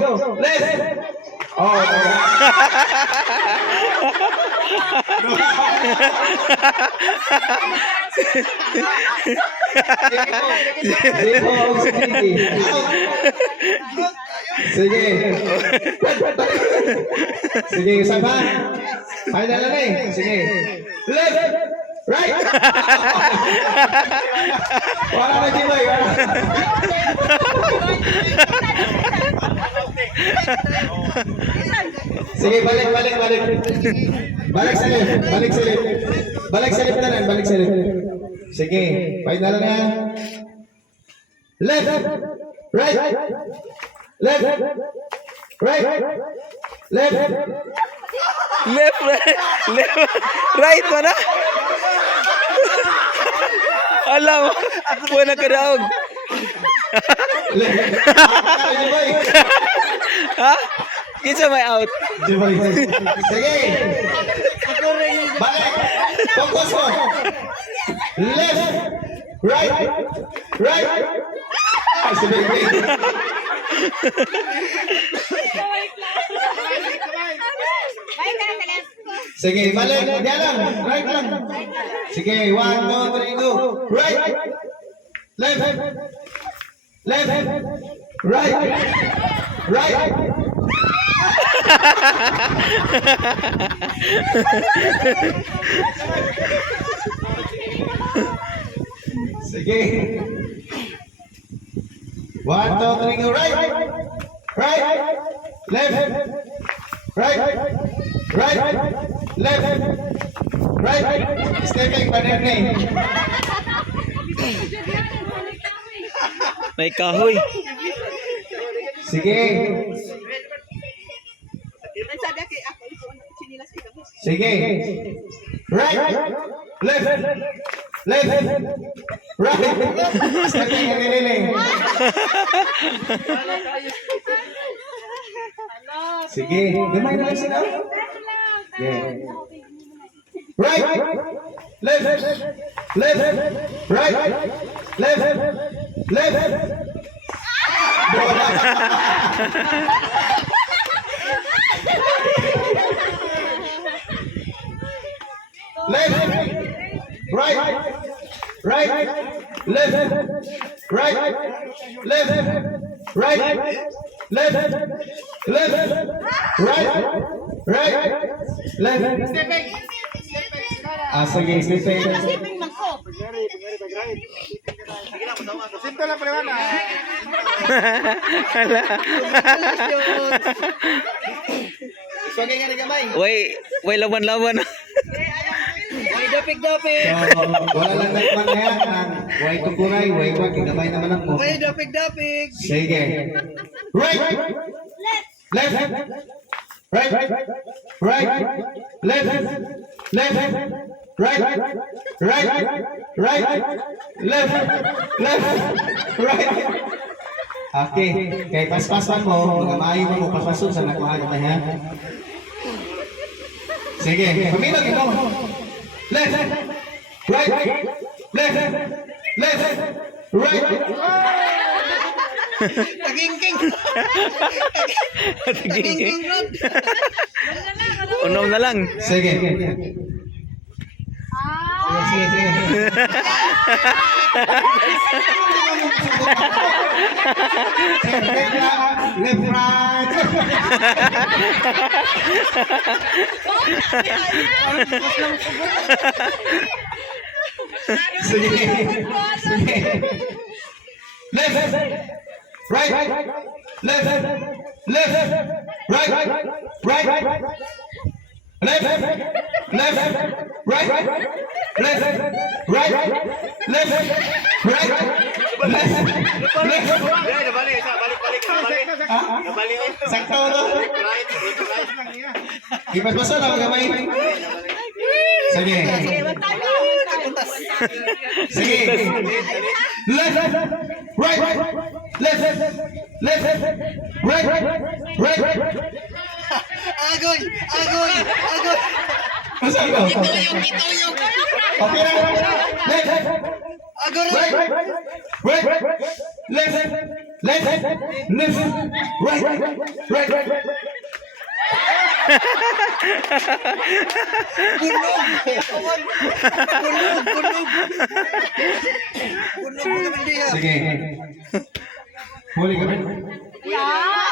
go. Left. Oh. Sige. Sige, isa pa. Final na eh. Sige. Left. Right. Wala na dito eh. Sige, balik. Balik sa left. Balik sa left na lang. Balik sa left. Sige, final na yan. Left. Right. Left. Right. Left. Left, right pa na. Alam, wala ka daog. Ha? Kinsa may out? Sige. Balik. Focus mo. Left. Right. Right. Ay, sige. Sige, balik. Diyan lang. Right lang. Sige, 1, 2, 3, go. Right. Left. Left. Right. Right. Sige. 1, 2, 3, go. Right. Right. Left. Right. Right. Left. Right. Stepping pa rin. May kahoy. Sige. Sige. Right. Left. Left. Right. Stepping pa rin. Sige. Gamay na lang sila. Yeah. Right. Left. Left. Right. Left. Left. Left. Right. Right. Left. Right. Left. Right. Left. Left. Right. Right. Left. Sige, stepping. Simple lang pala na. Swagay nga ni gamay. Way laban-laban. Way dapig-dapig. So, wala lang nagman na yan. Way tukuray, way wag. Gamay naman lang mo. Way dapig-dapig. Sige. Right. Left. Right. Right. Left. Left. Right. Right. Right. Left. Left. Right. Okay. Kaya paspasan mo, magamayo mo, paspasun sa nakuha ka yan. Sige. Pamilag ito. Left. Right. Left. Left. Right. Tagingking. Tagingking. Unom na lang. Sige. Sige, sige. Left, right. Sige. Sige. Left. Right. Left. Left. Right. Right. Left. Left. Right. Left. Right. Left. Right. Left. Balik. Sakto to. Ipaspasan ako gamay. Sige. Sige. Left. Right. Left. Left. Right. Right. Agoy. Masang ko. Ituyog. Okay na. Left. Agoy. Right. Right. Left. Left, left, right, right, right. Bunog naman diya. Sige. Huli kami. Yeah.